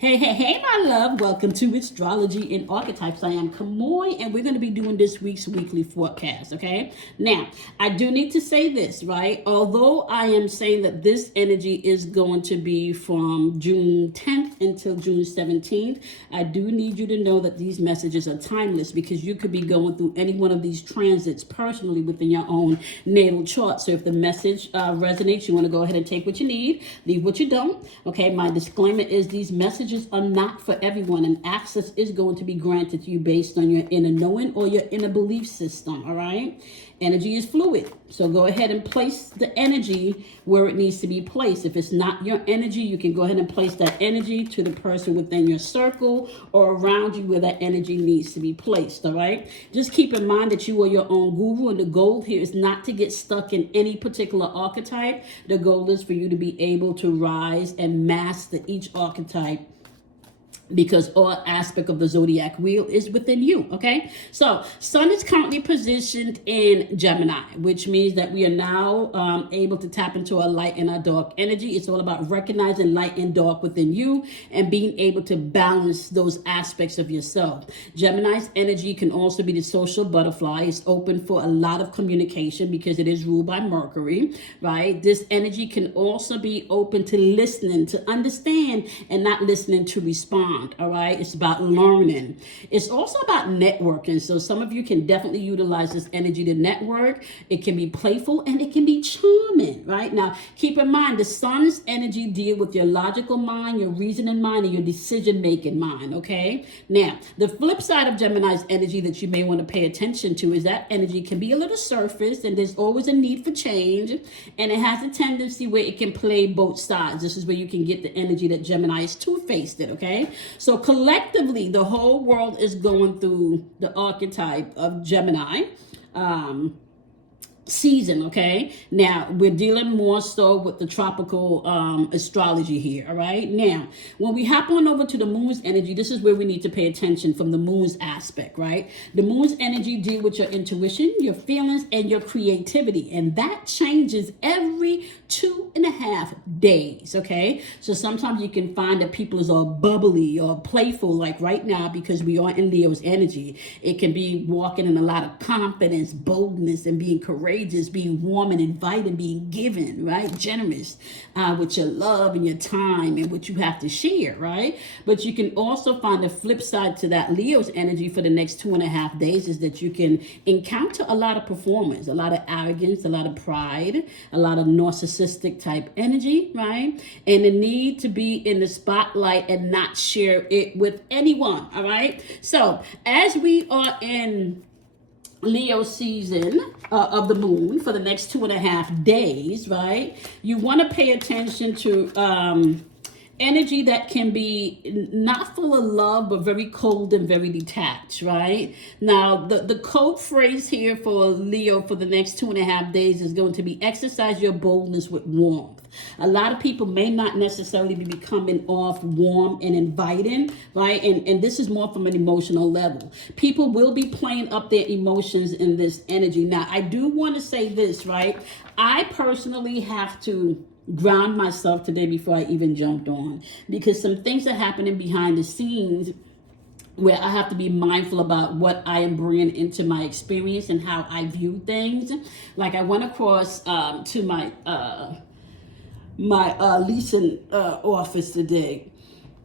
Hey, my love. Welcome to Astrology and Archetypes. I am Kamoy, and we're going to be doing this week's weekly forecast, okay? Now, I do need to say this, right? Although I am saying that this energy is going to be from June 10th until June 17th, I do need you to know that these messages are timeless because you could be going through any one of these transits personally within your own natal chart. So if the message resonates, you want to go ahead and take what you need, leave what you don't, okay? My disclaimer is these messages are not for everyone, and access is going to be granted to you based on your inner knowing or your inner belief system. All right, energy is fluid, so go ahead and place the energy where it needs to be placed. If it's not your energy, you can go ahead and place that energy to the person within your circle or around you where that energy needs to be placed. All right, just keep in mind that you are your own guru, and the goal here is not to get stuck in any particular archetype. The goal is for you to be able to rise and master each archetype, because all aspect of the Zodiac Wheel is within you, okay? So, Sun is currently positioned in Gemini, which means that we are now able to tap into our light and our dark energy. It's all about recognizing light and dark within you and being able to balance those aspects of yourself. Gemini's energy can also be the social butterfly. It's open for a lot of communication because it is ruled by Mercury, right? This energy can also be open to listening, to understand, and not listening to respond. All right, it's about learning. It's also about networking. So some of you can definitely utilize this energy to network. It can be playful and it can be charming. Right now, keep in mind the Sun's energy deal with your logical mind, your reasoning mind, and your decision-making mind. Okay. Now, the flip side of Gemini's energy that you may want to pay attention to is that energy can be a little surface, and there's always a need for change, and it has a tendency where it can play both sides. This is where you can get the energy that Gemini is two-faced. Okay. So collectively, the whole world is going through the archetype of Gemini season, okay? Now, we're dealing more so with the tropical astrology here, all right? Now, when we hop on over to the moon's energy, this is where we need to pay attention from the moon's aspect, right? The moon's energy deal with your intuition, your feelings, and your creativity, and that changes every 2.5 days, okay? So sometimes you can find that people is all bubbly or playful, like right now, because we are in Leo's energy. It can be walking in a lot of confidence, boldness, and being courageous, being warm and inviting, being given, right? Generous with your love and your time and what you have to share, right? But you can also find the flip side to that Leo's energy for the next 2.5 days is that you can encounter a lot of performance, a lot of arrogance, a lot of pride, a lot of narcissistic type energy, right? And the need to be in the spotlight and not share it with anyone, all right? So as we are in Leo season of the moon for the next 2.5 days, right? You want to pay attention to energy that can be not full of love, but very cold and very detached, right? Now, the code phrase here for Leo for the next 2.5 days is going to be exercise your boldness with warmth. A lot of people may not necessarily be becoming off warm and inviting, right? And this is more from an emotional level. People will be playing up their emotions in this energy. Now, I do want to say this, right? I personally have to ground myself today before I even jumped on, because some things are happening behind the scenes where I have to be mindful about what I am bringing into my experience and how I view things. Like I went across to my leasing office today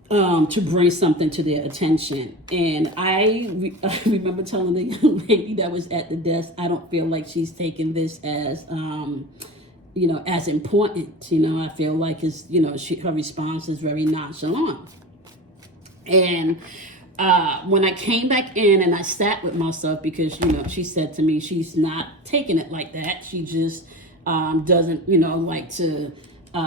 to bring something to their attention. And I remember telling the young lady that was at the desk, I don't feel like she's taking this as as important. I feel like her response is very nonchalant. And when I came back in and I sat with myself, because she said to me she's not taking it like that. She just doesn't like to.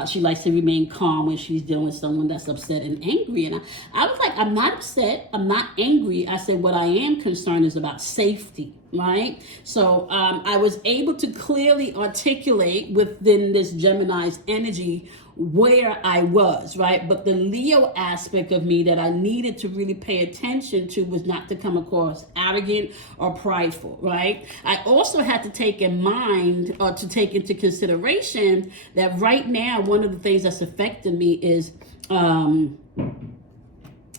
She likes to remain calm when she's dealing with someone that's upset and angry. And I was like, I'm not upset. I'm not angry. I said, what I am concerned is about safety, right? So I was able to clearly articulate within this Gemini's energy where I was, right? But the Leo aspect of me that I needed to really pay attention to was not to come across arrogant or prideful, right? I also had to take in mind or to take into consideration that right now, one of the things that's affecting me is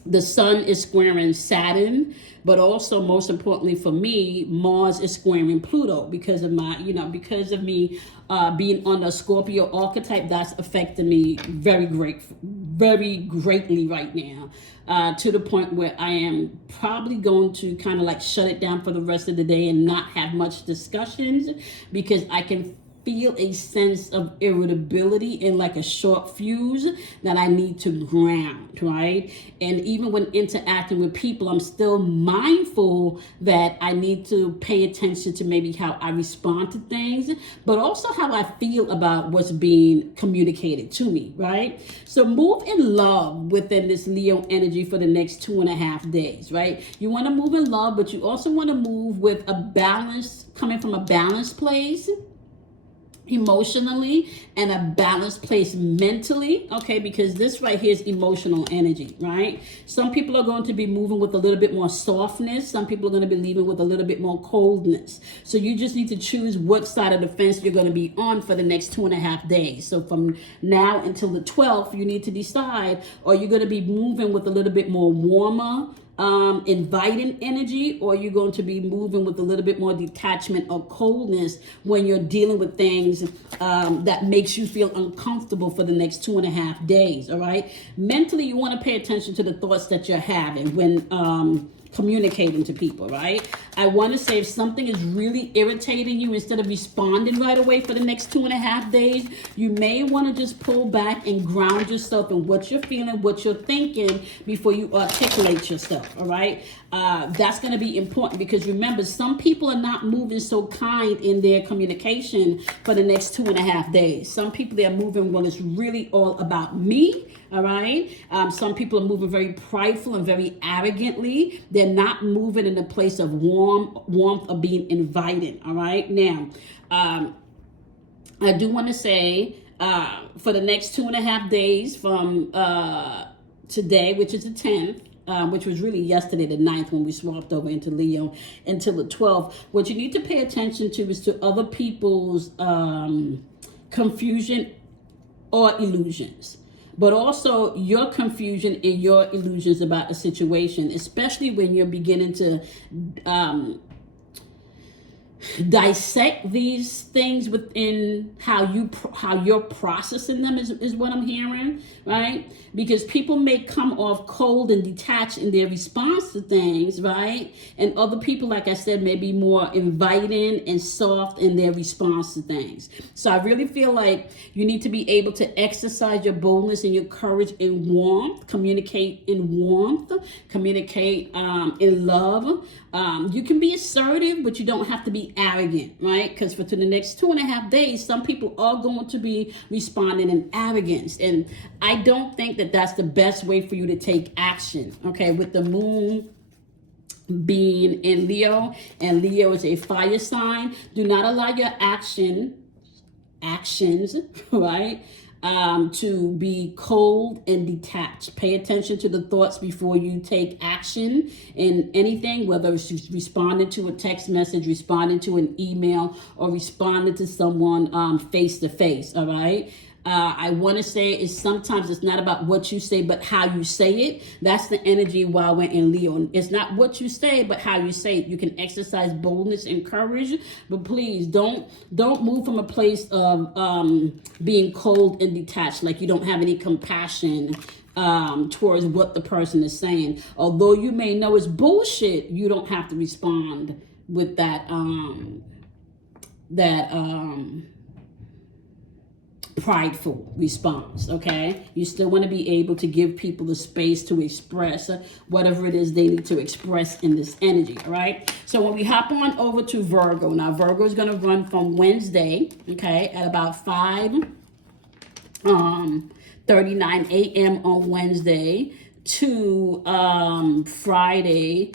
the sun is squaring Saturn, but also most importantly for me, Mars is squaring Pluto because of my, because of me being on the Scorpio archetype. That's affecting me very greatly right now, to the point where I am probably going to kind of like shut it down for the rest of the day and not have much discussions, because I can feel a sense of irritability and like a short fuse that I need to ground, right? And even when interacting with people, I'm still mindful that I need to pay attention to maybe how I respond to things, but also how I feel about what's being communicated to me, right? So move in love within this Leo energy for the next 2.5 days, right? You want to move in love, but you also want to move with a balance, coming from a balanced place emotionally, and a balanced place mentally, okay? Because this right here is emotional energy, right? Some people are going to be moving with a little bit more softness. Some people are going to be leaving with a little bit more coldness. So you just need to choose what side of the fence you're going to be on for the next 2.5 days. So from now until the 12th, you need to decide, are you going to be moving with a little bit more warmer, inviting energy, or you're going to be moving with a little bit more detachment or coldness when you're dealing with things that makes you feel uncomfortable for the next 2.5 days. All right, mentally you want to pay attention to the thoughts that you're having when communicating to people, right? I want to say if something is really irritating you, instead of responding right away for the next 2.5 days, you may want to just pull back and ground yourself in what you're feeling, what you're thinking before you articulate yourself, all right? That's going to be important, because remember, some people are not moving so kind in their communication for the next 2.5 days. Some people, they're moving when it's really all about me. All right. Some people are moving very prideful and very arrogantly. They're not moving in a place of warmth of being invited. All right. Now, I do want to say for the next 2.5 days from today, which is the 10th, which was really yesterday, the 9th, when we swapped over into Leo, until the 12th, what you need to pay attention to is to other people's confusion or illusions, but also your confusion and your illusions about a situation, especially when you're beginning to dissect these things within how you're processing them is what I'm hearing, right? Because people may come off cold and detached in their response to things, right? And other people, like I said, may be more inviting and soft in their response to things. So I really feel like you need to be able to exercise your boldness and your courage in warmth, communicate in warmth, communicate in love. You can be assertive, but you don't have to be arrogant, right? Because for the next 2.5 days, some people are going to be responding in arrogance. And I don't think that that's the best way for you to take action, okay? With the moon being in Leo, and Leo is a fire sign, do not allow your actions, right? To be cold and detached. Pay attention to the thoughts before you take action in anything, whether it's responding to a text message, responding to an email, or responding to someone face to face, all right? I want to say is sometimes it's not about what you say, but how you say it. That's the energy while we're in Leo. It's not what you say, but how you say it. You can exercise boldness and courage, but please don't move from a place of being cold and detached, like you don't have any compassion towards what the person is saying. Although you may know it's bullshit, you don't have to respond with that prideful response, okay? You still want to be able to give people the space to express whatever it is they need to express in this energy, all right? So when we hop on over to Virgo, now Virgo is going to run from Wednesday, okay, at about 5:39 a.m. on Wednesday to Friday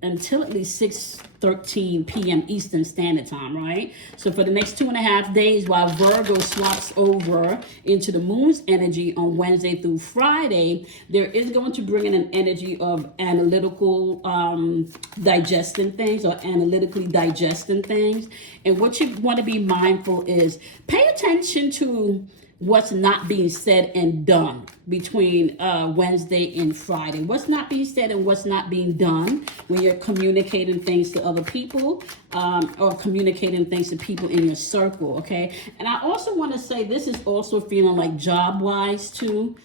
until at least 6:13 p.m. Eastern Standard Time, right? So for the next 2.5 days, while Virgo swaps over into the moon's energy on Wednesday through Friday, there is going to bring in an energy of analytical digesting things, or analytically digesting things. And what you want to be mindful is pay attention to what's not being said and done between Wednesday and Friday. What's not being said and what's not being done when you're communicating things to other people, or communicating things to people in your circle, okay? And I also want to say this is also feeling like job-wise too.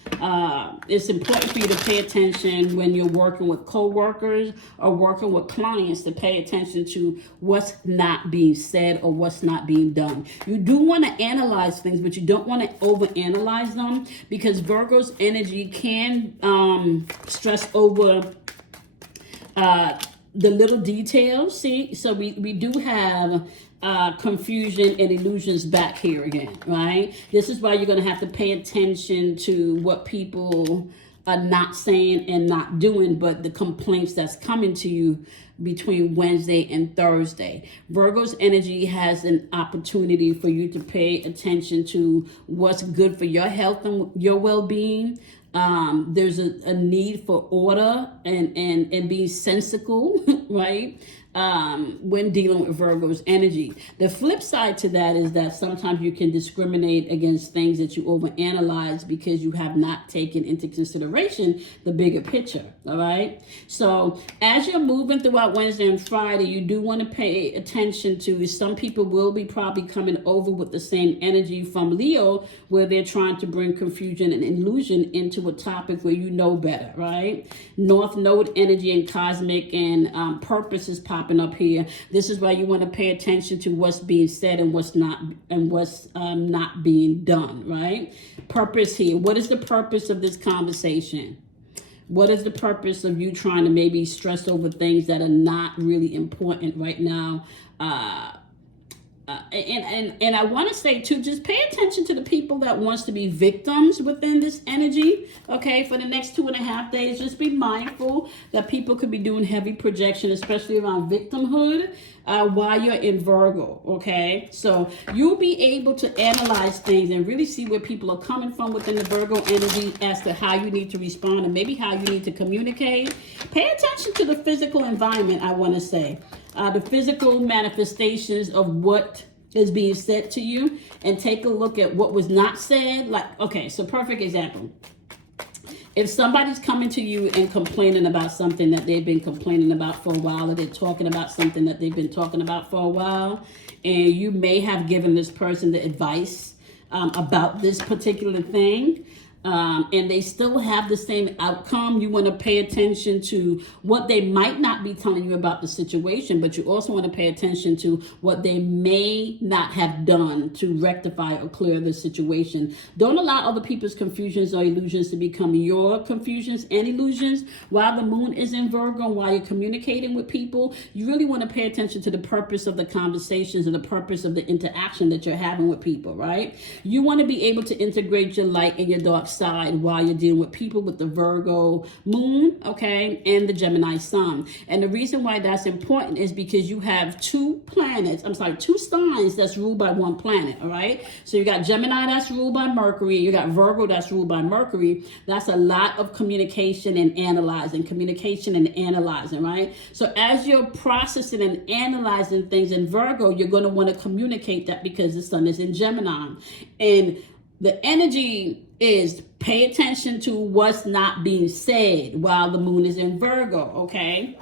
It's important for you to pay attention when you're working with co-workers or working with clients, to pay attention to what's not being said or what's not being done. You do want to analyze things, but you don't want to overanalyze them, because Virgo's energy can stress over the little details. See, so we do have confusion and illusions back here again, right? This is why you're going to have to pay attention to what people are not saying and not doing, but the complaints that's coming to you between Wednesday and Thursday. Virgo's energy has an opportunity for you to pay attention to what's good for your health and your well-being. There's a need for order and being sensible, right? When dealing with Virgo's energy. The flip side to that is that sometimes you can discriminate against things that you overanalyze because you have not taken into consideration the bigger picture, all right? So as you're moving throughout Wednesday and Friday, you do want to pay attention to, some people will be probably coming over with the same energy from Leo, where they're trying to bring confusion and illusion into a topic where you know better, right? North Node energy and cosmic and purpose is popping up here. This is why you want to pay attention to what's being said and what's not being done, right? Purpose here. What is the purpose of this conversation? What is the purpose of you trying to maybe stress over things that are not really important right now? And I want to say too, just pay attention to the people that wants to be victims within this energy, okay? For the next 2.5 days, just be mindful that people could be doing heavy projection, especially around victimhood, while you're in Virgo, okay? So you'll be able to analyze things and really see where people are coming from within the Virgo energy as to how you need to respond and maybe how you need to communicate. Pay attention to the physical environment, I want to say. The physical manifestations of what is being said to you, and take a look at what was not said. Like, okay, so perfect example. If somebody's coming to you and complaining about something that they've been complaining about for a while, or they're talking about something that they've been talking about for a while, and you may have given this person the advice about this particular thing, and they still have the same outcome, you want to pay attention to what they might not be telling you about the situation, but you also want to pay attention to what they may not have done to rectify or clear the situation. Don't allow other people's confusions or illusions to become your confusions and illusions. While the moon is in Virgo, while you're communicating with people, you really want to pay attention to the purpose of the conversations and the purpose of the interaction that you're having with people, right? You want to be able to integrate your light and your dark side while you're dealing with people with the Virgo moon, okay, and the Gemini sun. And the reason why that's important is because you have two signs that's ruled by one planet, all right? So you got Gemini that's ruled by Mercury, you got Virgo that's ruled by Mercury. That's a lot of communication and analyzing, right? So as you're processing and analyzing things in Virgo, you're going to want to communicate that because the sun is in Gemini. And the energy is pay attention to what's not being said while the moon is in Virgo, okay?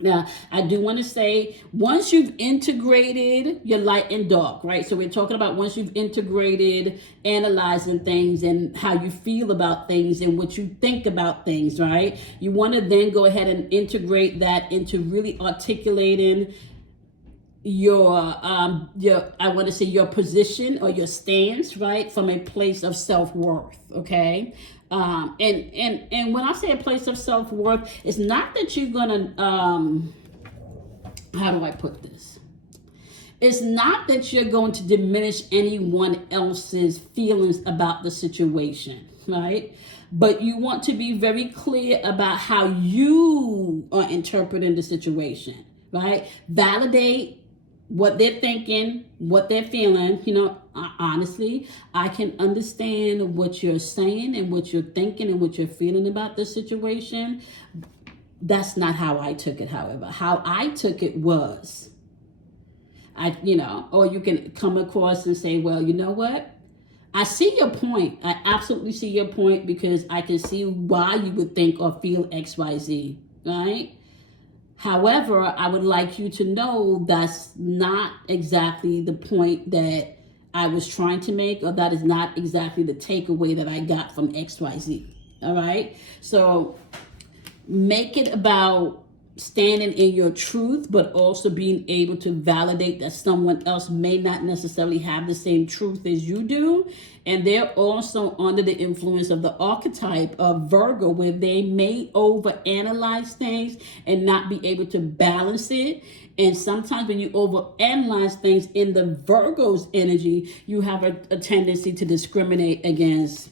Now, I do want to say, once you've integrated your light and dark, right? So we're talking about once you've integrated analyzing things and how you feel about things and what you think about things, right? You want to then go ahead and integrate that into really articulating your position or your stance, right, from a place of self-worth, okay? And when I say a place of self-worth, it's not that you're gonna how do I put this? It's not that you're going to diminish anyone else's feelings about the situation, right? But you want to be very clear about how you are interpreting the situation, right? Validate what they're thinking, what they're feeling. You know, honestly, I can understand what you're saying and what you're thinking and what you're feeling about the situation. That's not how I took it, however. How I took it was, or you can come across and say, well, you know what? I see your point. I absolutely see your point, because I can see why you would think or feel XYZ, right? However, I would like you to know that's not exactly the point that I was trying to make, or that is not exactly the takeaway that I got from XYZ. All right? So make it about standing in your truth, but also being able to validate that someone else may not necessarily have the same truth as you do. And they're also under the influence of the archetype of Virgo, where they may overanalyze things and not be able to balance it. And sometimes when you overanalyze things in the Virgo's energy, you have a tendency to discriminate against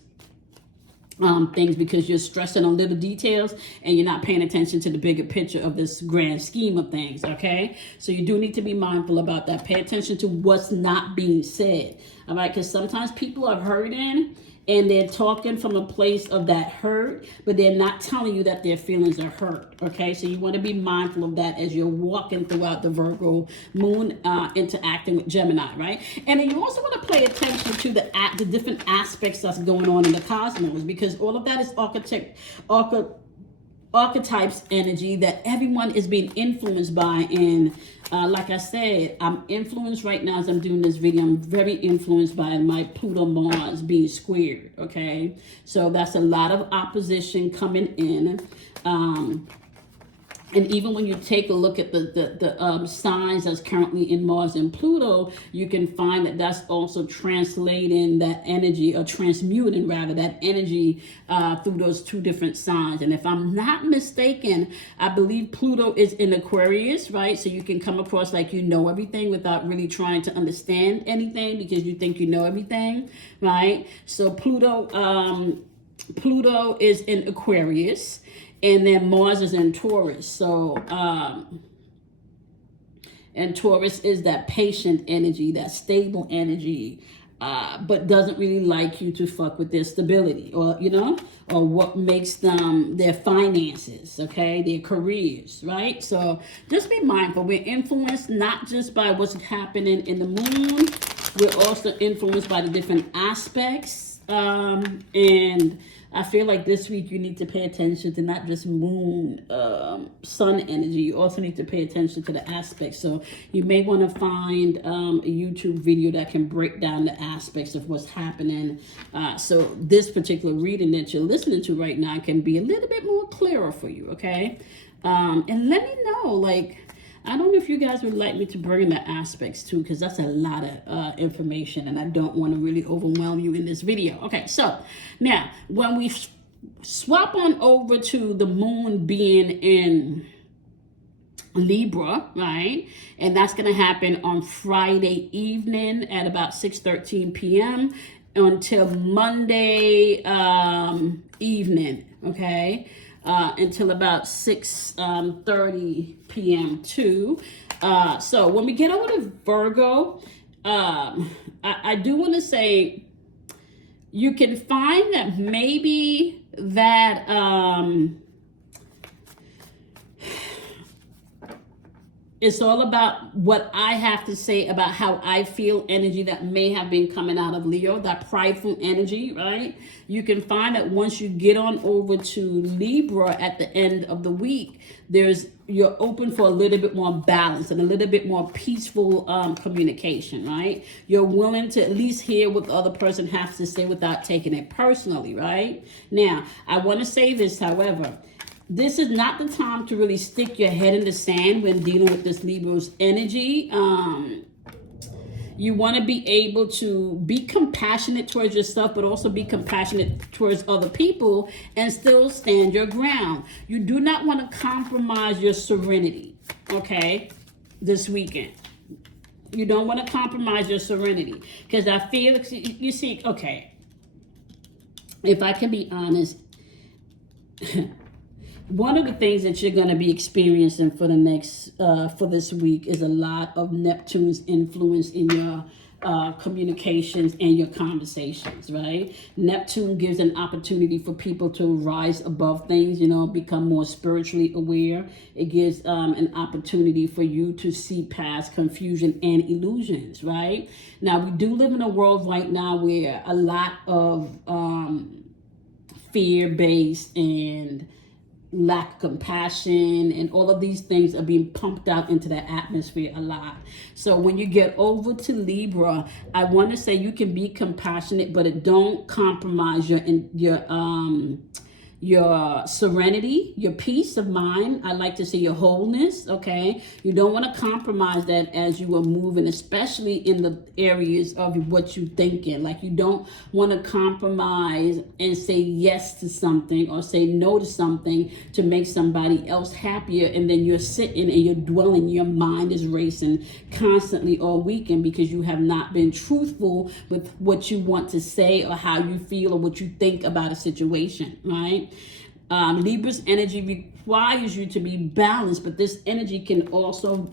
things, because you're stressing on little details and you're not paying attention to the bigger picture of this grand scheme of things. Okay, so you do need to be mindful about that. Pay attention to what's not being said. All right, because sometimes people are hurting and they're talking from a place of that hurt, but they're not telling you that their feelings are hurt. Okay, so you want to be mindful of that as you're walking throughout the Virgo moon, interacting with Gemini, right? And then you also want to pay attention to the different aspects that's going on in the cosmos, because all of that is archetypes energy that everyone is being influenced by. And like I said, I'm influenced right now as I'm doing this video. I'm very influenced by my Pluto Mars being squared. Okay, so that's a lot of opposition coming in. And even when you take a look at the signs that's currently in Mars and Pluto, you can find that that's also translating that energy, or transmuting rather, that energy through those two different signs. And if I'm not mistaken, I believe Pluto is in Aquarius, right? So you can come across like you know everything without really trying to understand anything, because you think you know everything, right? So Pluto is in Aquarius. And then Mars is in Taurus. So, and Taurus is that patient energy, that stable energy, but doesn't really like you to fuck with their stability, or, or what makes them their finances, okay, their careers, right? So just be mindful. We're influenced not just by what's happening in the moon. We're also influenced by the different aspects. And I feel like this week you need to pay attention to not just moon, sun energy. You also need to pay attention to the aspects. So you may want to find a YouTube video that can break down the aspects of what's happening. So this particular reading that you're listening to right now can be a little bit more clearer for you, okay? And let me know, like, I don't know if you guys would like me to bring the aspects too, because that's a lot of information and I don't want to really overwhelm you in this video. Okay, so now when we swap on over to the moon being in Libra, right? And that's going to happen on Friday evening at about 6:13 p.m. until Monday evening, okay? Until about 6:30 p.m. too. So when we get over to Virgo, I do want to say you can find that maybe that it's all about what I have to say about how I feel energy that may have been coming out of Leo, that prideful energy, right? You can find that once you get on over to Libra at the end of the week, you're open for a little bit more balance and a little bit more peaceful communication, right? You're willing to at least hear what the other person has to say without taking it personally, right? Now, I want to say this, however. This is not the time to really stick your head in the sand when dealing with this Libra's energy. You want to be able to be compassionate towards yourself, but also be compassionate towards other people and still stand your ground. You do not want to compromise your serenity, okay, this weekend. You don't want to compromise your serenity, because I feel, you see, okay, if I can be honest, one of the things that you're going to be experiencing for the next, for this week is a lot of Neptune's influence in your communications and your conversations, right? Neptune gives an opportunity for people to rise above things, become more spiritually aware. It gives an opportunity for you to see past confusion and illusions, right? Now, we do live in a world right now where a lot of fear-based and lack of compassion and all of these things are being pumped out into the atmosphere a lot. So when you get over to Libra, I want to say you can be compassionate, but it don't compromise your serenity, your peace of mind. I like to say your wholeness, okay? You don't want to compromise that as you are moving, especially in the areas of what you're thinking. Like, you don't want to compromise and say yes to something or say no to something to make somebody else happier, and then you're sitting and you're dwelling, your mind is racing constantly all weekend because you have not been truthful with what you want to say or how you feel or what you think about a situation, right? Libra's energy requires you to be balanced, but this energy can also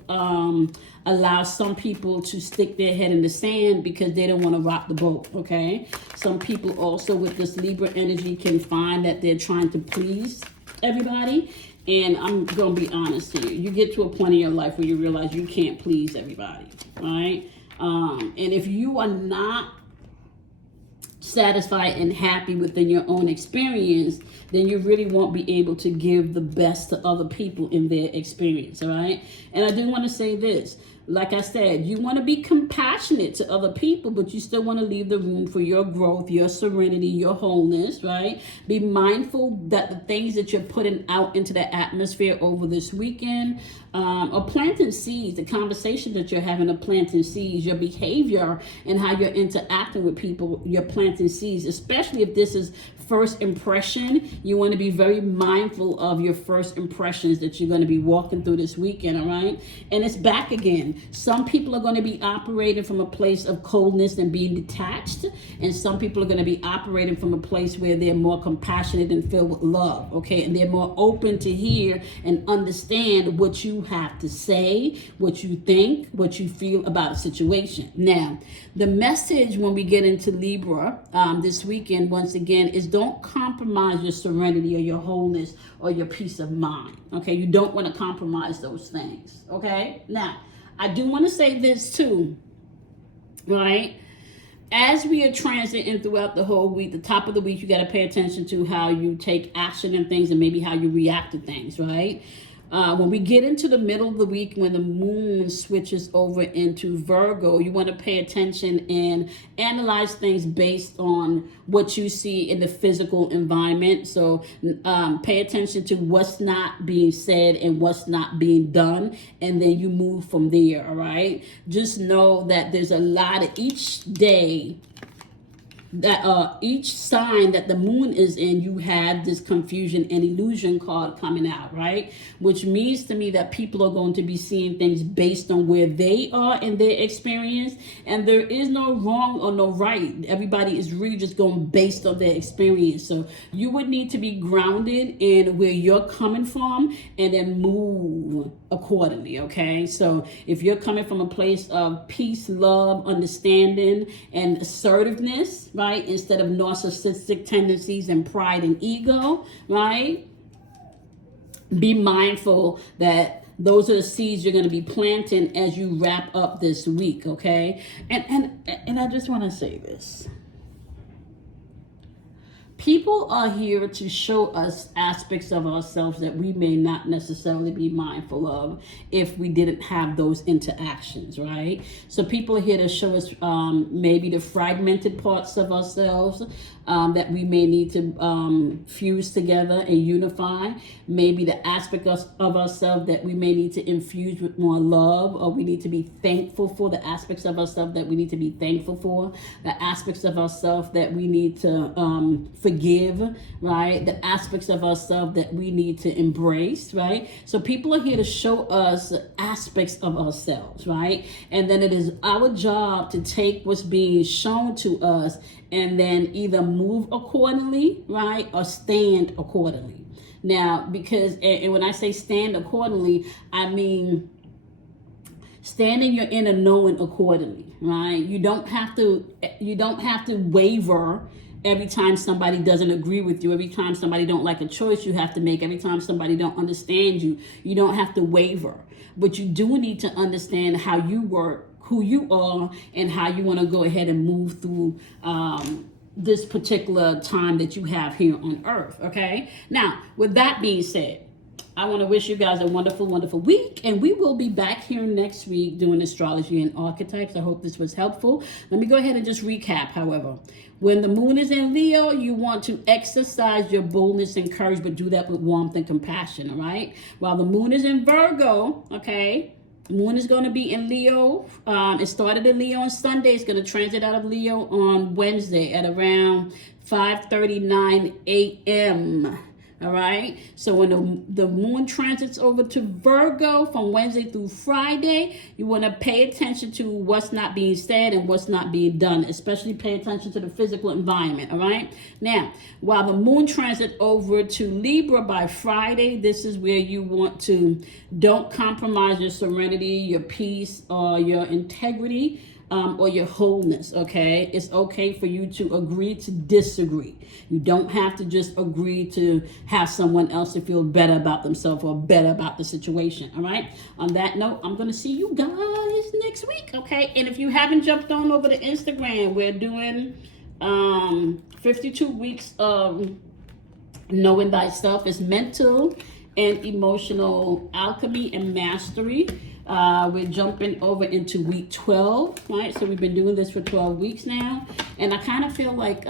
allow some people to stick their head in the sand because they don't want to rock the boat, okay? Some people also with this Libra energy can find that they're trying to please everybody. And I'm going to be honest here. You get to a point in your life where you realize you can't please everybody, right? And if you are not satisfied and happy within your own experience, then you really won't be able to give the best to other people in their experience, all right? And I do want to say this. Like I said, you want to be compassionate to other people, but you still want to leave the room for your growth, your serenity, your wholeness, right? Be mindful that the things that you're putting out into the atmosphere over this weekend are planting seeds. The conversation that you're having are planting seeds. Your behavior and how you're interacting with people, you're planting seeds, especially if this is first impression. You want to be very mindful of your first impressions that you're going to be walking through this weekend, all right? And it's back again. Some people are going to be operating from a place of coldness and being detached, and some people are going to be operating from a place where they're more compassionate and filled with love, okay? And they're more open to hear and understand what you have to say, what you think, what you feel about a situation. Now, the message when we get into Libra this weekend, once again, is don't compromise your serenity or your wholeness or your peace of mind, okay? You don't want to compromise those things, okay? Now, I do want to say this too, right? As we are transiting throughout the whole week, the top of the week, you got to pay attention to how you take action and things and maybe how you react to things, right? When we get into the middle of the week, when the moon switches over into Virgo, you want to pay attention and analyze things based on what you see in the physical environment. So pay attention to what's not being said and what's not being done, and then you move from there, all right? Just know that there's a lot of each day that each sign that the moon is in, you have this confusion and illusion card coming out, right? Which means to me that people are going to be seeing things based on where they are in their experience, and there is no wrong or no right. Everybody is really just going based on their experience. So you would need to be grounded in where you're coming from and then move accordingly, okay? So if you're coming from a place of peace, love, understanding, and assertiveness, right, instead of narcissistic tendencies and pride and ego, right, be mindful that those are the seeds you're going to be planting as you wrap up this week, okay? And I just want to say this. People are here to show us aspects of ourselves that we may not necessarily be mindful of if we didn't have those interactions, right? So people are here to show us maybe the fragmented parts of ourselves that we may need to fuse together and unify. Maybe the aspect of ourselves that we may need to infuse with more love, or we need to be thankful for, the aspects of ourselves that we need to be thankful for, the aspects of ourselves that we need to forgive, right? The aspects of ourselves that we need to embrace, right? So people are here to show us aspects of ourselves, right? And then it is our job to take what's being shown to us and then either move accordingly, right, or stand accordingly. Now, because, and when I say stand accordingly, I mean stand in your inner knowing accordingly, right? You don't have to waver every time somebody doesn't agree with you, every time somebody don't like a choice you have to make, every time somebody don't understand you. You don't have to waver. But you do need to understand how you work, who you are, and how you want to go ahead and move through this particular time that you have here on earth, okay? Now, with that being said, I want to wish you guys a wonderful, wonderful week, and we will be back here next week doing astrology and archetypes. I hope this was helpful. Let me go ahead and just recap, however. When the moon is in Leo, you want to exercise your boldness and courage, but do that with warmth and compassion, all right? While the moon is in Virgo, okay, moon is going to be in Leo. It started in Leo on Sunday. It's going to transit out of Leo on Wednesday at around 5:39 a.m., all right? So when the moon transits over to Virgo from Wednesday through Friday, you want to pay attention to what's not being said and what's not being done, especially pay attention to the physical environment, all right? Now, while the moon transits over to Libra by Friday, this is where you want to don't compromise your serenity, your peace, or your integrity, or your wholeness, okay? It's okay for you to agree to disagree. You don't have to just agree to have someone else to feel better about themselves or better about the situation, all right? On that note, I'm going to see you guys next week, okay? And if you haven't jumped on over to Instagram, we're doing 52 weeks of knowing thyself. It's mental and emotional alchemy and mastery. We're jumping over into week 12, right? So we've been doing this for 12 weeks now. And I kind of feel like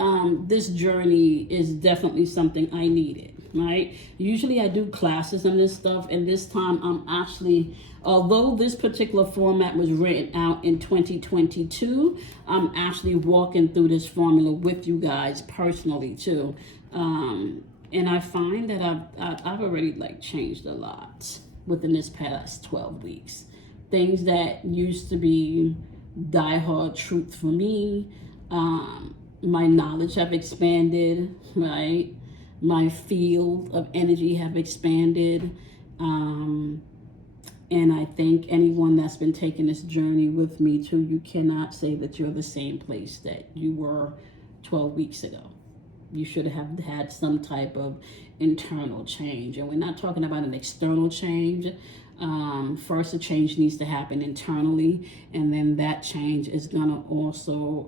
this journey is definitely something I needed, right? Usually I do classes on this stuff. And this time I'm actually, although this particular format was written out in 2022, I'm actually walking through this formula with you guys personally too. And I find that I've already like changed a lot within this past 12 weeks. Things that used to be diehard truth for me, my knowledge have expanded, right? My field of energy have expanded. And I think anyone that's been taking this journey with me too, you cannot say that you're the same place that you were 12 weeks ago. You should have had some type of internal change. And we're not talking about an external change. First, a change needs to happen internally, and then that change is going to also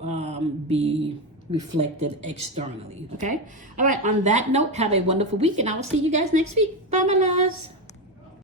be reflected externally, okay? All right, on that note, have a wonderful week, and I will see you guys next week. Bye, my loves.